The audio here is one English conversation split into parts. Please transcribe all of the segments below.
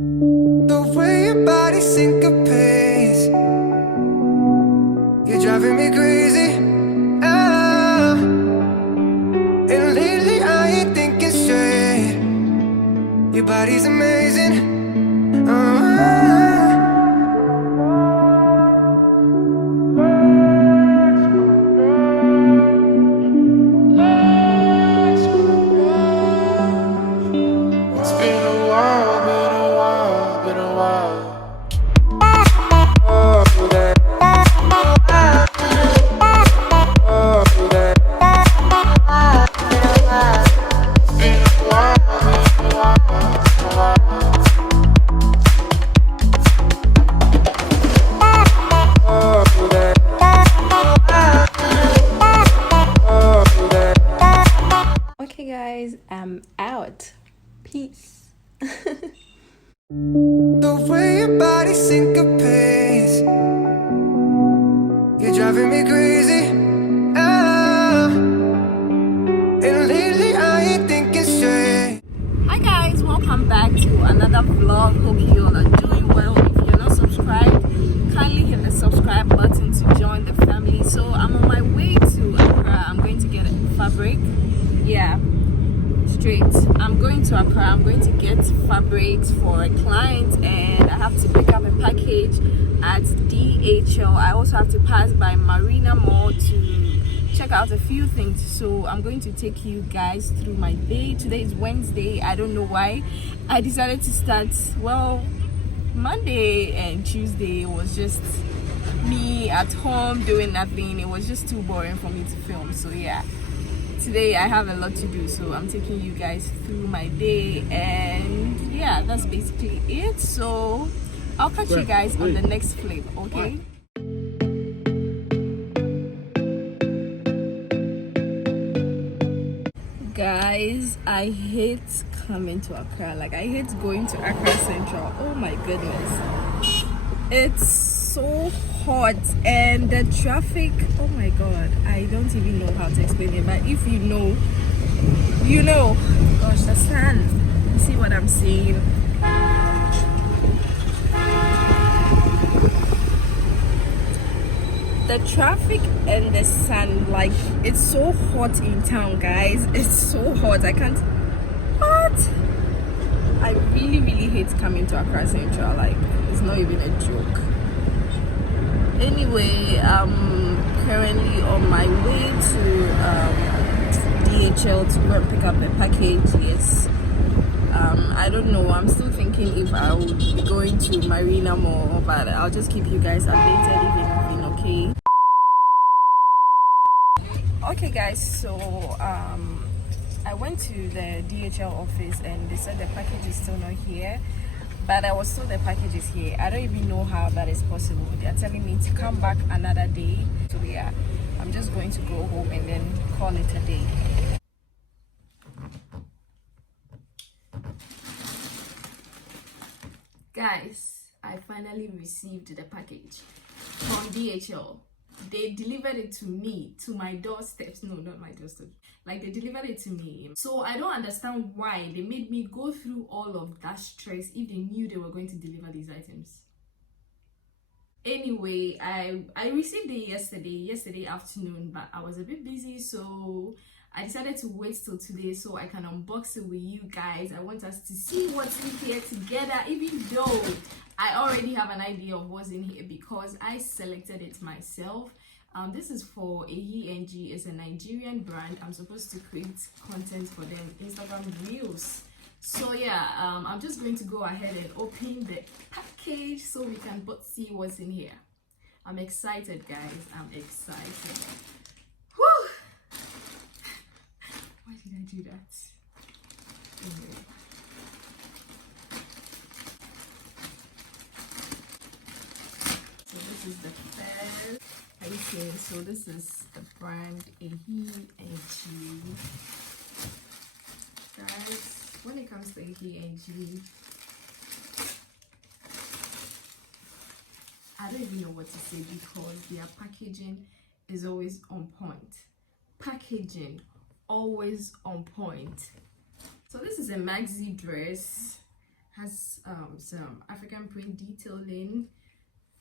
The way your body syncopates, you're driving me crazy. Ah, and lately I ain't thinking straight. Your body's amazing. It's been a while, been a while, been a while. Oh, that. Oh, that. Been a while, been a while, been a while. Oh, that. Oh, that. Okay guys, I'm out. Peace. The way your body syncopates, you're driving me crazy. Ah, and lately I ain't thinking straight. Hi guys, welcome back to another vlog. Hope you all are doing well. If you're not subscribed, kindly hit the subscribe button to join the family. So I'm on my way to Accra. I'm going to get a fabric. Yeah, straight. I'm going to Accra. I'm going to get fabrics for a client, and I have to pick up a package at DHL. I also have to pass by Marina Mall to check out a few things. So I'm going to take you guys through my day. Today is Wednesday. I don't know why I decided to start, well, Monday and Tuesday was just me at home doing nothing. It was just too boring for me to film. So yeah, today I have a lot to do, so I'm taking you guys through my day, and yeah, that's basically it. So I'll catch you guys on the next clip, okay? Guys, I hate coming to Accra. Like, I hate going to Accra Central. Oh my goodness, it's so hot, and the traffic, oh my god, I don't even know how to explain it, but if you know, you know. Gosh, the sun, you see what I'm saying? The traffic and the sun, like, it's so hot in town, guys. It's so hot. I can't. What? I really hate coming to Accra Central. Like, it's not even a joke. Anyway, I'm currently on my way to DHL to go and pick up a package. Yes. I don't know. I'm still thinking if I would be going to Marina Mall, but I'll just keep you guys updated if anything, okay? Okay guys, so I went to the DHL office and they said the package is still not here, but I was told the package is here. I don't even know how that is possible. They are telling me to come back another day. So yeah, I'm just going to go home and then call it a day. Guys, I finally received the package from DHL. They delivered it to me, to my doorsteps. No, not my doorstep. Like, they delivered it to me. So I don't understand why they made me go through all of that stress if they knew they were going to deliver these items. Anyway, I received it yesterday afternoon, but I was a bit busy, so I decided to wait till today so I can unbox it with you guys. I want us to see what's in here together, even though I already have an idea of what's in here because I selected it myself. This is for Errands. It's a Nigerian brand. I'm supposed to create content for them, Instagram Reels. So yeah, I'm just going to go ahead and open the package so we can both see what's in here. I'm excited, guys. I'm excited. Whew! Why did I do that? Anyway. So this is the first. Okay, so this is the brand Errands. Guys, when it comes to Errands, I don't even know what to say because their packaging is always on point. Packaging always on point. So this is a maxi dress. Has some African print detailing,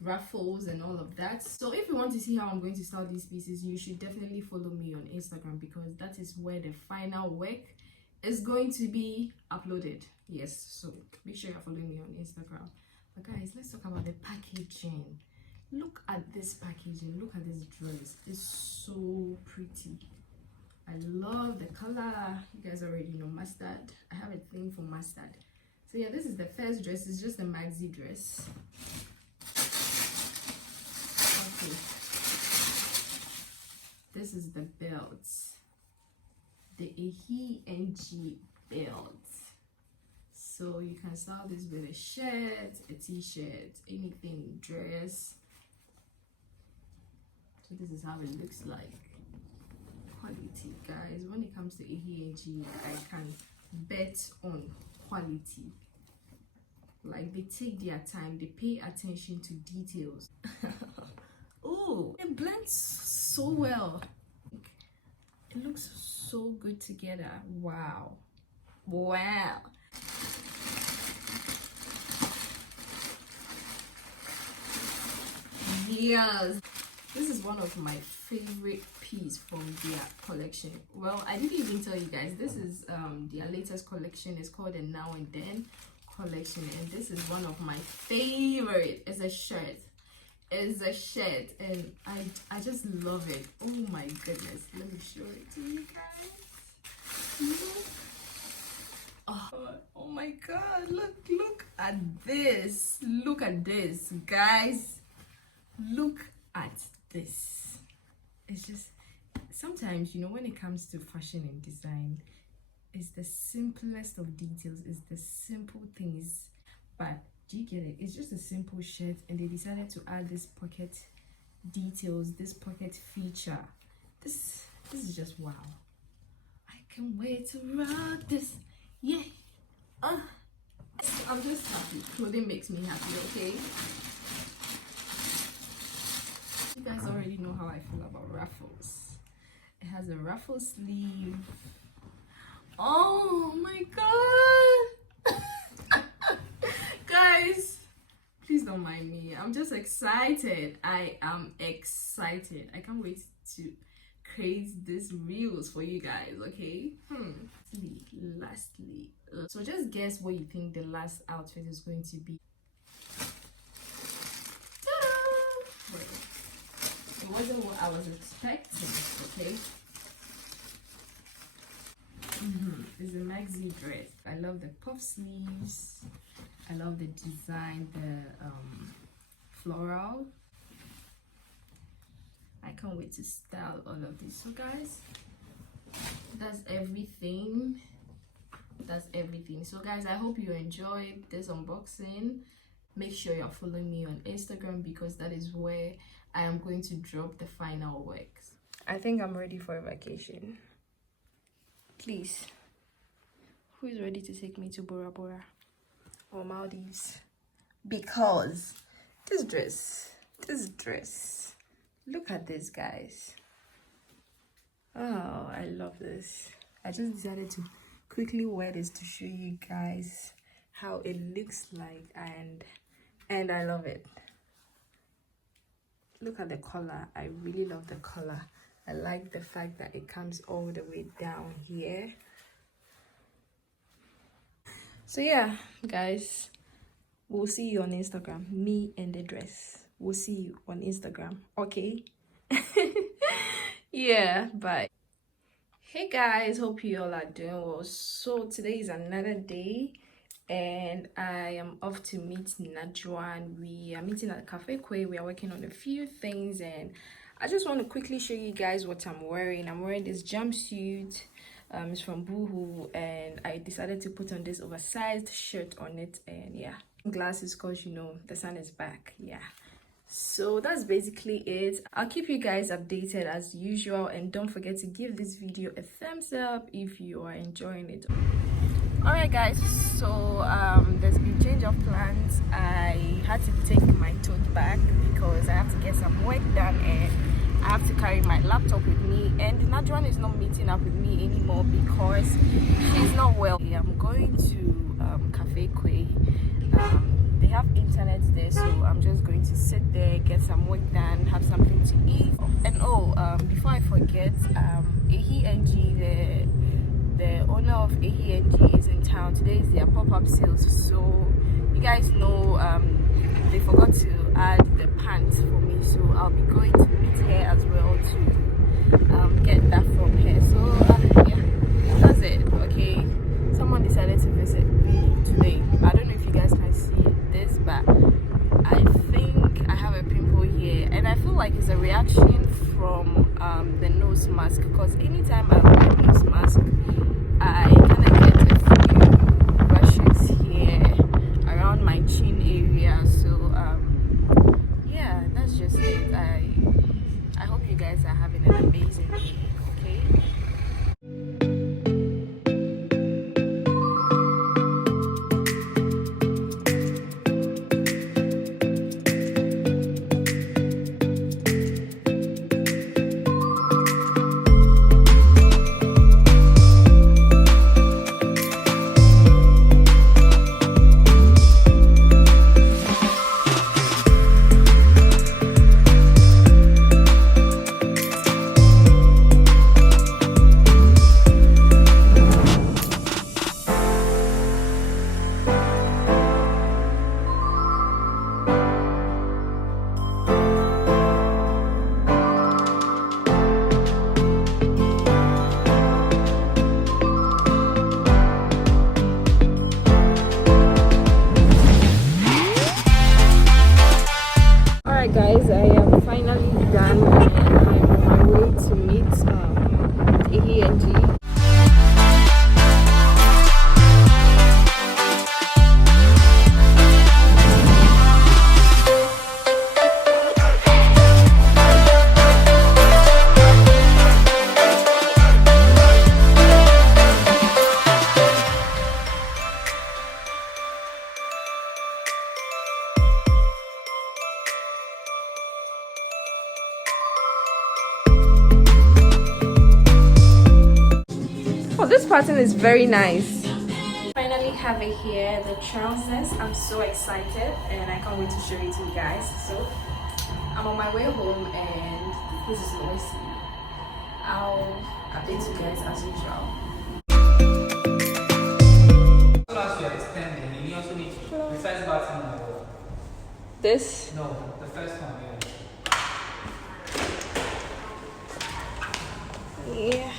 ruffles and all of that. So if you want to see how I'm going to style these pieces, you should definitely follow me on Instagram, because that is where the final work is going to be uploaded. Yes, so make sure you're following me on Instagram. But guys, let's talk about the packaging. Look at this packaging, look at this dress. It's so pretty. I love the color. You guys already know mustard. I have a thing for mustard. So yeah, this is the first dress. It's just a maxi dress. Okay, this is the belt, the ENG belt. So you can style this with a shirt, a t-shirt, anything, dress. So this is how it looks like. Quality, guys. When it comes to ENG, I can bet on quality. Like, they take their time, they pay attention to details. Oh, it blends so well. It looks so good together. Wow. Wow. Yes, this is one of my favorite pieces from their collection. Well, I didn't even tell you guys, this is their latest collection. It's called the Now and Then collection, and this is one of my favorite. It's a shirt. It's a shirt, and I just love it. Oh my goodness, let me show it to you guys. Look. Oh my god, look at this. Look at this, guys. Look at this. It's just, sometimes, you know, when it comes to fashion and design, it's the simplest of details, it's the simple things. But do you get it? It's just a simple shirt, and they decided to add this pocket details, this pocket feature. This is just wow. I can't wait to rock this. Yeah. I'm just happy. Clothing makes me happy, okay? You guys already know how I feel about ruffles. It has a ruffle sleeve. Oh my god. Guys, please don't mind me. I'm just excited. I am excited. I can't wait to create these reels for you guys, okay? Lastly, so just guess what you think the last outfit is going to be. Ta-da! It wasn't what I was expecting, okay? It's a maxi dress. I love the puff sleeves. I love the design, the floral. I can't wait to style all of this. So guys, that's everything. So guys, I hope you enjoyed this unboxing. Make sure you're following me on Instagram, because that is where I am going to drop the final works. I think I'm ready for a vacation. Please, who is ready to take me to Bora Bora or Maldives? Because this dress, look at this, guys. Oh, I love this. I just decided to quickly wear this to show you guys how it looks like, and I love it. Look at the color. I really love the color. I like the fact that it comes all the way down here. So yeah, guys, we'll see you on Instagram. Me and the dress. We'll see you on Instagram, okay? Yeah, bye. Hey guys, hope you all are doing well. So today is another day, and I am off to meet Najuan. We are meeting at Cafe Kwe. We are working on a few things, and I just want to quickly show you guys what I'm wearing. I'm wearing this jumpsuit. It's from Boohoo, and I decided to put on this oversized shirt on it, and yeah, glasses because, you know, the sun is back. Yeah, so that's basically it. I'll keep you guys updated as usual, and don't forget to give this video a thumbs up if you are enjoying it. Alright guys, so there's been change of plans. I had to take my tote back because I have to get some work done, and I have to carry my laptop with me, and Najuan is not meeting up with me anymore because she's not well. I'm going to Cafe Kwe They have internet there, so I'm just going to sit there, get some work done, have something to eat. And before I forget, AENG, the owner of AENG is in town. Today is their pop-up sales, so you guys know they forgot to add the pants for me, so I'll be going to meet her as well to get that from her. So yeah, that's it. Okay, someone decided to visit me today. I don't know if you guys can see this, but I think I have a pimple here, and I feel like it's a reaction from the nose mask, because anytime I wear a nose mask I kind of get a few rashes here around my chin area. So yeah, that's just it. I hope you guys are having an amazing day. Okay. Alright guys, I am finally done and I'm on my way to meet AENG. Oh, this pattern is very nice. Finally have it here, the trousers. I'm so excited and I can't wait to show it to you guys. So I'm on my way home and this is noisy. I'll update you guys as usual. Last year is 10 and you also need to resize button on the wall. This? No, the first one, yeah. Yeah.